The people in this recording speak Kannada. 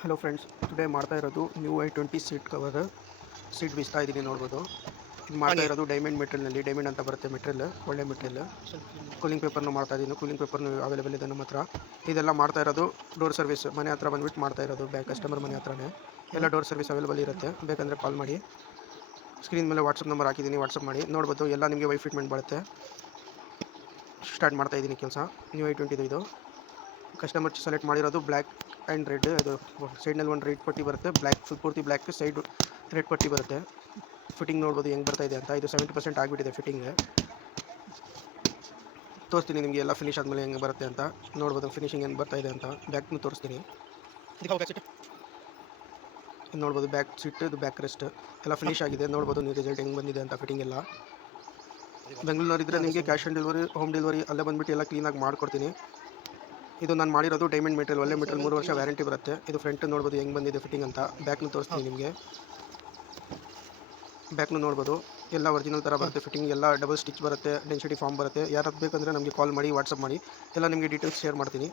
ಹಲೋ ಫ್ರೆಂಡ್ಸ್, ಟುಡೇ ಮಾಡ್ತಾ ಇರೋದು new i20 seat cover. Seat ಬೀಸ್ತಾ ಇದ್ದೀನಿ ನೋಡ್ಬೋದು. ಇದು ಮಾಡ್ತಾ ಇರೋದು ಡೈಮಂಡ್ ಮೆಟೀರಿಯಲ್ನಲ್ಲಿ. ಡೈಮಂಡ್ ಅಂತ ಬರುತ್ತೆ ಮೆಟೀರಿಯಲ್, ಒಳ್ಳೆ ಮೆಟೀರಿಯಲ್. ಕೂಲಿಂಗ್ ಪೇಪರ್ನು ಮಾಡ್ತಾ ಇದ್ದೀನಿ. ಕೂಲಿಂಗ್ ಪೇಪರ್ನು ಅವೈಲೇಬಲ್ ಇದೆ ನಮ್ಮ ಹತ್ರ. ಇದೆಲ್ಲ ಮಾಡ್ತಾ ಇರೋದು ಡೋರ್ ಸರ್ವಿಸ್, ಮನೆ ಹತ್ರ ಬಂದುಬಿಟ್ಟು ಮಾಡ್ತಾ ಇರೋದು. ಕಸ್ಟಮರ್ ಮನೆ ಹತ್ರನೇ ಎಲ್ಲ ಡೋರ್ ಸರ್ವಿಸ್ ಅವೈಲೇಬಲ್ ಇರುತ್ತೆ. ಬೇಕಂದರೆ ಕಾಲ್ ಮಾಡಿ. ಸ್ಕ್ರೀನ್ ಮೇಲೆ ವಾಟ್ಸಪ್ ನಂಬರ್ ಹಾಕಿದ್ದೀನಿ, ವಾಟ್ಸಪ್ ಮಾಡಿ ನೋಡ್ಬೋದು. ಎಲ್ಲ ನಿಮಗೆ ವೈಫ್ ಫಿಟ್ಮೆಂಟ್ ಬರುತ್ತೆ. ಸ್ಟಾರ್ಟ್ ಮಾಡ್ತಾ ಇದ್ದೀನಿ ಕೆಲಸ. ನ್ಯೂ i20 ಇದು. ಕಸ್ಟಮರ್ ಸೆಲೆಕ್ಟ್ ಮಾಡಿರೋದು ಬ್ಲ್ಯಾಕ್ ಆ್ಯಂಡ್ ರೆಡ್. ಅದು ಸೈಡ್ನಲ್ಲಿ ಒಂದು ರೆಡ್ ಪಟ್ಟಿ ಬರುತ್ತೆ, ಬ್ಲ್ಯಾಕ್ ಫುಲ್ ಪೂರ್ತಿ ಬ್ಲ್ಯಾಕ್, ಸೈಡ್ ರೆಡ್ ಪಟ್ಟಿ ಬರುತ್ತೆ. ಫಿಟ್ಟಿಂಗ್ ನೋಡ್ಬೋದು ಹೆಂಗೆ ಬರ್ತಾ ಇದೆ ಅಂತ. ಇದು 70% ಆಗಿಬಿಟ್ಟಿದೆ ಫಿಟ್ಟಿಂಗ್. ತೋರಿಸ್ತೀನಿ ನಿಮಗೆ ಎಲ್ಲ ಫಿನಿಶ್ ಆದಮೇಲೆ ಹೆಂಗೆ ಬರುತ್ತೆ ಅಂತ ನೋಡ್ಬೋದು. ಫಿನಿಶಿಂಗ್ ಏನು ಬರ್ತಾ ಇದೆ ಅಂತ ಬ್ಯಾಕ್ನು ತೋರಿಸ್ತೀನಿ. ನೋಡ್ಬೋದು ಬ್ಯಾಕ್ ಸೀಟ್, ಇದು ಬ್ಯಾಕ್ ರೆಸ್ಟ್ ಎಲ್ಲ ಫಿನಿಶ್ ಆಗಿದೆ. ನೋಡ್ಬೋದು ನೀವು ರಿಸಲ್ಟ್ ಹೆಂಗೆ ಬಂದಿದೆ ಅಂತ. ಫಿಟ್ಟಿಂಗ್ ಎಲ್ಲ ಬೆಂಗಳೂರಿದ್ದರೆ ನಿಮಗೆ cash on delivery, home delivery ಅಲ್ಲೇ ಬಂದುಬಿಟ್ಟು ಎಲ್ಲ ಕ್ಲೀನಾಗಿ ಮಾಡಿಕೊಡ್ತೀನಿ. ಇದು ನಾನು ಮಾಡಿರೋದು ಡೈಮಂಡ್ ಮೆಟೀರಿಯಲ್, ಒಳ್ಳೆ ಮೆಟೀರಿಯಲ್. 3 ವರ್ಷ ವ್ಯಾರಂಟಿ ಬರುತ್ತೆ. ಇದು ಫ್ರಂಟ್ ನೋಡ್ಬೋದು ಹೆಂಗೆ ಬಂದಿದೆ ಫಿಟ್ಟಿಂಗ್ ಅಂತ. ಬ್ಯಾಕ್ನು ತೋರಿಸ್ತೀನಿ ನಿಮಗೆ. ಬ್ಯಾಕ್ನು ನೋಡ್ಬೋದು ಎಲ್ಲ ಒರಿಜಿನಲ್ ಥರ ಬರುತ್ತೆ ಫಿಟ್ಟಿಂಗ್. ಎಲ್ಲ ಡಬಲ್ ಸ್ಟಿಚ್ ಬರುತ್ತೆ, ಡೆನ್ಸಿಟಿ ಫಾರ್ಮ್ ಬರುತ್ತೆ. ಯಾರಾದ್ರು ಬೇಕಂದರೆ ನಮಗೆ ಕಾಲ್ ಮಾಡಿ, ವಾಟ್ಸಪ್ ಮಾಡಿ, ಎಲ್ಲ ನಿಮಗೆ ಡೀಟೇಲ್ಸ್ ಶೇರ್ ಮಾಡ್ತೀನಿ.